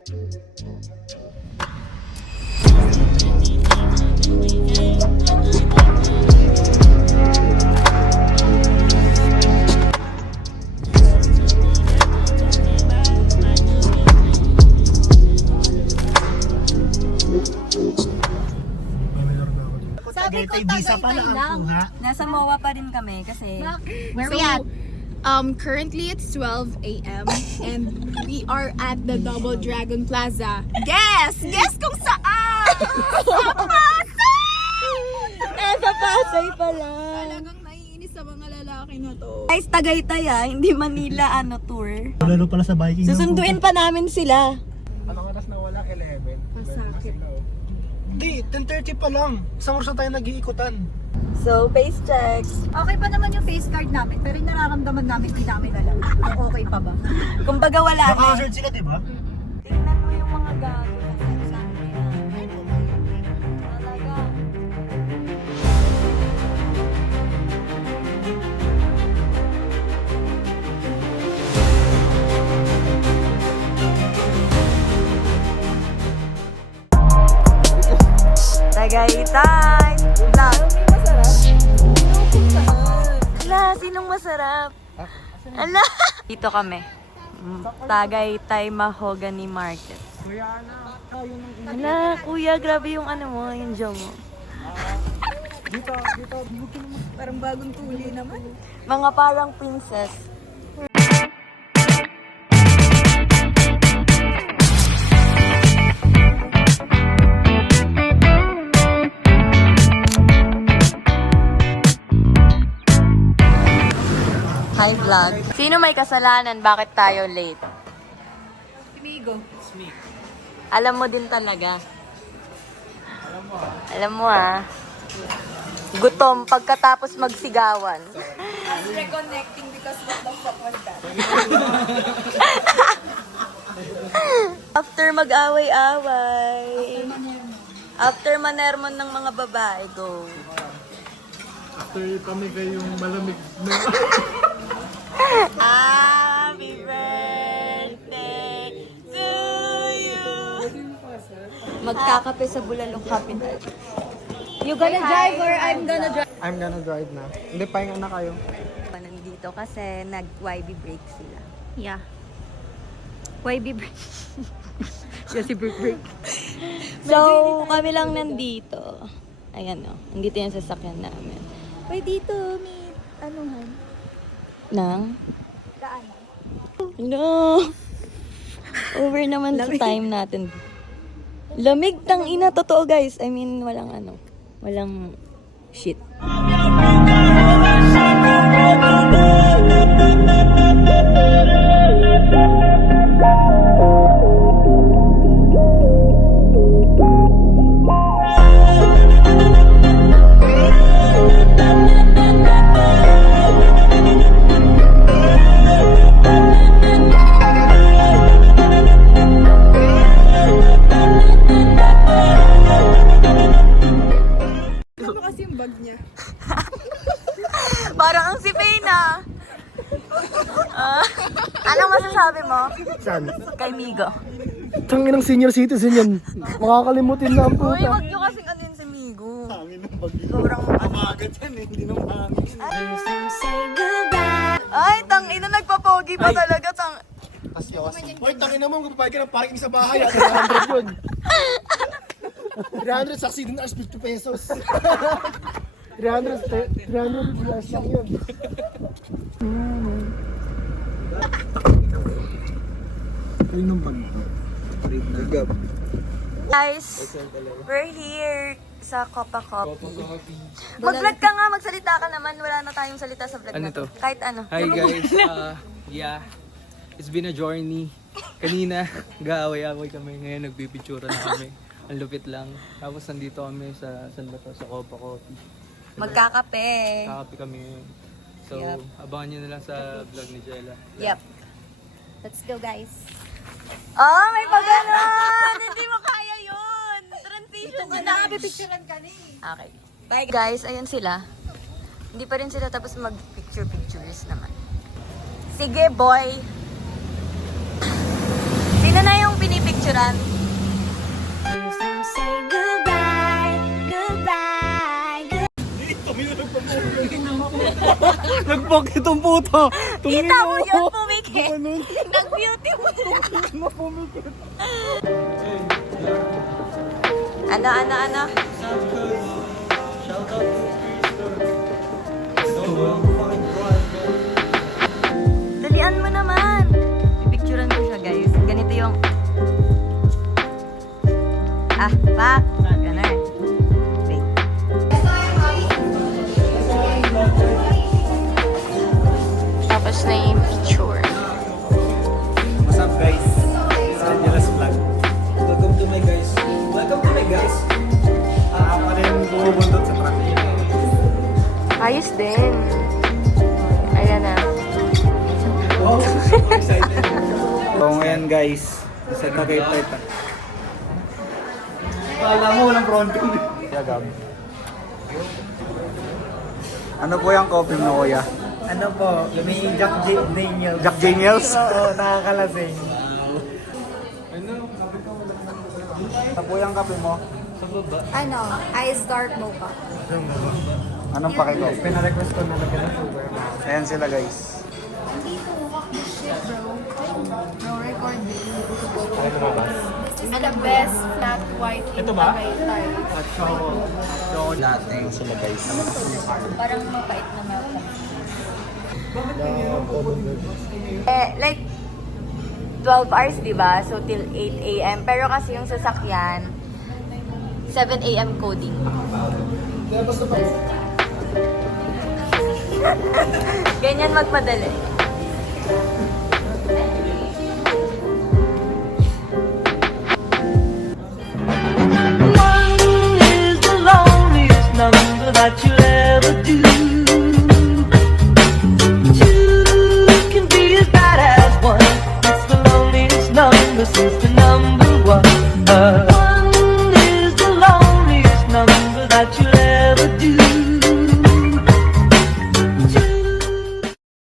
Sabi ko Tagaytay lang. Nasa MOA pa rin kami kasi where we at? Currently it's 12 a.m. and we are at the Double Dragon Plaza. Guess! Guess kung saan! Sa Pasay! Sa Pasay pala. Talagang naiinis sa mga lalaki na to. Guys, Tagaytay hindi Manila tour. Lalo pala sa biking. Susunduin pa namin sila. Anong oras na wala? 11. Masakit. Hindi, 10:30 pa lang. Isang oras na tayo nag-iikutan. So, face checks. Okay pa naman yung face card namin, pero yung nararamdaman namin, hindi namin alam kung okay pa ba. Kumbaga wala na. Naka-hazard sila, di ba? Tingnan mo yung mga gago. Sabi na. Talaga. Tagaytay! Vlog! Ala, sinong masarap? Ala! Dito kami. Tagaytay Mahogany Market. Ala, kuya, grabe yung mo, yung jaw mo. Dito. Parang bagong tuli naman. Mga parang princess. Hi vlog. Sino may kasalanan? Bakit tayo late? Amigo. Alam mo din talaga. Alam mo Gutom pagkatapos magsigawan. Us reconnecting because what the fuck was that? After mag-away-away. After manermon ng mga babae, go. After kami kayong malamig na... Happy birthday to you. Magkakape sa Bulalong Capital. You gonna drive or I'm gonna drive? I'm gonna drive na. Hindi, pahinga na kayo. Nandito kasi nag-YB break sila. Yeah. YB break. Kasi break. So, kami lang nandito. Ayan nandito yung sasakyan namin. Wait, dito, may anuhan. Nang? Daanan. No! Over naman sa time natin. Lamig tang ina, totoo guys. I mean, walang shit. Ano kasi yung bag niya? Parang ang si Payna. Anong masasabi mo? Saan? Kay Migo. Tangin ng senior citizen yan. Makakalimutin na ang Uy, puta. wag nyo kasing ano yun si Migo. Hangin ng bagyo. Sobrang Amagat yan hindi na mahangin. Ay, tangina, nagpapogi pa talaga. Hoy, tangin naman, magpapayag ka ng parking sa bahay. 300 yun. 300, saksi din na 50 pesos. 300 plus lang yun. Ayun ng bag ito. Guys, we're here sa Copa Coffee. Mag-vlog ka nga, magsalita ka naman. Wala na tayong salita sa vlog na to. Kahit ano. Hi guys, yeah, it's been a journey. Kanina, gaaway-away kami. Ngayon, nagbibitsura na kami. Ang lupit lang. Tapos nandito kami sa, saan ba to? Sa Copa Coffee. Magkakape. Kakapi kami ngayon. So, Yep. abangan nyo na lang sa vlog ni Jella. Yep. Let's go, guys. Oh, may pagano'n! Hindi mo kaya yun! Transition na lang. Picturean ka ni. Okay. Bye guys, ayan sila. Hindi pa rin sila tapos mag-pictures naman. Sige, boy! Sino na yung pinipicture? picturean. Nagpok itong puto. Kita mo yun, pumikit. Nag-beautiful. Ano? Dalian mo naman. Pipicturean ko siya, guys. Ganito yung... pak. Ganun. Wait. Tapos na yung picture. What's up guys? It's Angeles Vlog. Welcome to my guys. Ako rin bumubundot sa truck. Ayos din. Ayan na. Oh, excited. So ngayon guys, isa na kayo tayo. Kala mo walang fronting. Yagab. Ano po yung coffee mo, kuya? Ano po, may Jack Daniels. Jack Daniels? Oo, nakakalasing. Ano po yung kape mo? Ano, ice dark mocha. Anong pake ko? Pinarequest ko na lagyan ng sugar. Ayan sila guys. Shit, bro. No recording. This is the best flat white in Tagaytay. Natin sila guys. Parang mapait na milk. Like, 12 hours, di ba? So, till 8 a.m. Pero kasi yung sasakyan, 7 a.m. coding. Ganyan magmadali. Is the loneliest number that you'll ever do. Two can be as bad as one. It's the loneliest number since the number one. One is the loneliest number that you'll